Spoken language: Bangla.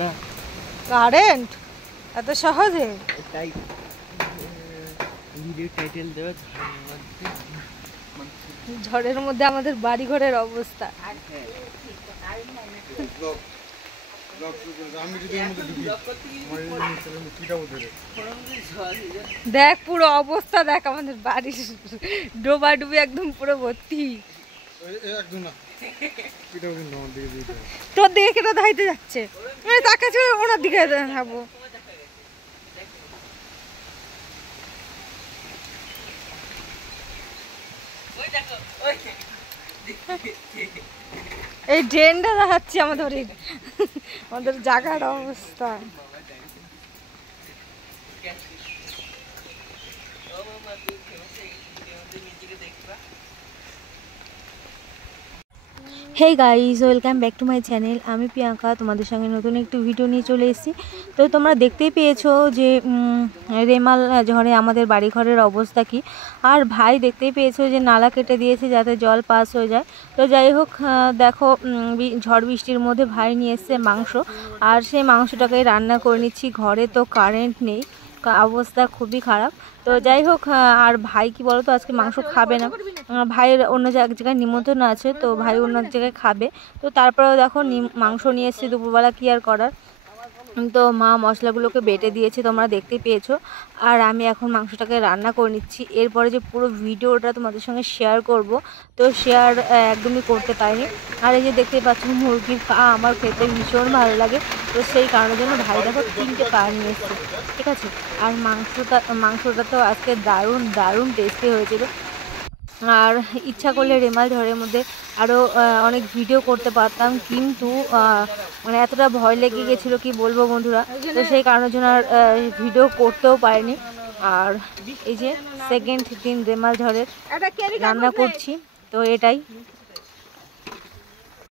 না কারেন্ট এত সহজে? এটাই ভিডিও টাইটেল দেওয়া ঝড়ের মধ্যে আমাদের বাড়ি ঘরের অবস্থা। দেখ পুরো অবস্থা দেখ, আমাদের বাড়ির ডোবা ডুবি একদম পুরো ভর্তি। তোর দিকে কেটে ধাইতে যাচ্ছে, তার কাছে ওনার দিকে যাবো। এই ড্রেনটা দেখাচ্ছি আমাদের জায়গার অবস্থা। Hey guys, welcome back to my channel. আমি প্রিয়াঙ্কা, তোমাদের সঙ্গে নতুন একটি ভিডিও নিয়ে চলে এসেছি। তো তোমরা দেখতেই পেয়েছো যে রেমাল ঝড়ে আমাদের বাড়িঘরের অবস্থা কী। আর ভাই দেখতেই পেয়েছো যে নালা কেটে দিয়েছে যাতে জল পাস হয়ে যায়। তো যাই হোক, দেখো ঝড় বৃষ্টির মধ্যে ভাই নিয়ে এসছে মাংস, আর সেই মাংসটাকে রান্না করে নিচ্ছি। ঘরে তো কারেন্ট নেই, অবস্থা খুবই খারাপ। তো যাই হোক, আর ভাই কি বলতো আজকে মাংস খাবে না, ভাইয়ের অন্য জায়গায় নিমন্ত্রণ আছে, তো ভাই অন্য জায়গায় খাবে। তো তারপরেও দেখো মাংস নিয়ে এসেছি দুপুরবেলা, কি আর করার। তো মা মশলাগুলোকে বেটে দিয়েছে, তোমরা দেখতেই পেয়েছো। আর আমি এখন মাংসটাকে রান্না করে নিচ্ছি। এরপরে যে পুরো ভিডিওটা তোমাদের সঙ্গে শেয়ার করব, তো শেয়ার একদমই করতে পারিনি। আর এই যে দেখতেই পাচ্ছ মুরগির পা আমার খেতে ভীষণ ভালো লাগে, তো সেই কারণের জন্য ভাই দেখো 3টে পা নিয়ে এসছে, ঠিক আছে। আর মাংসটা তো আজকে দারুণ দারুণ টেস্টি হয়েছিল। আর ইচ্ছা করলে রেমাল ঝড়ের মধ্যে আরও অনেক ভিডিও করতে পারতাম, কিন্তু মানে এতটা ভয় লেগে গেছিলো কি বলবো বন্ধুরা, তো সেই কারণের জন্য আর ভিডিও করতেও পারিনি। আর এই যে সেকেন্ড দিন রেমাল ঝড়ের রান্না করছি, তো এটাই।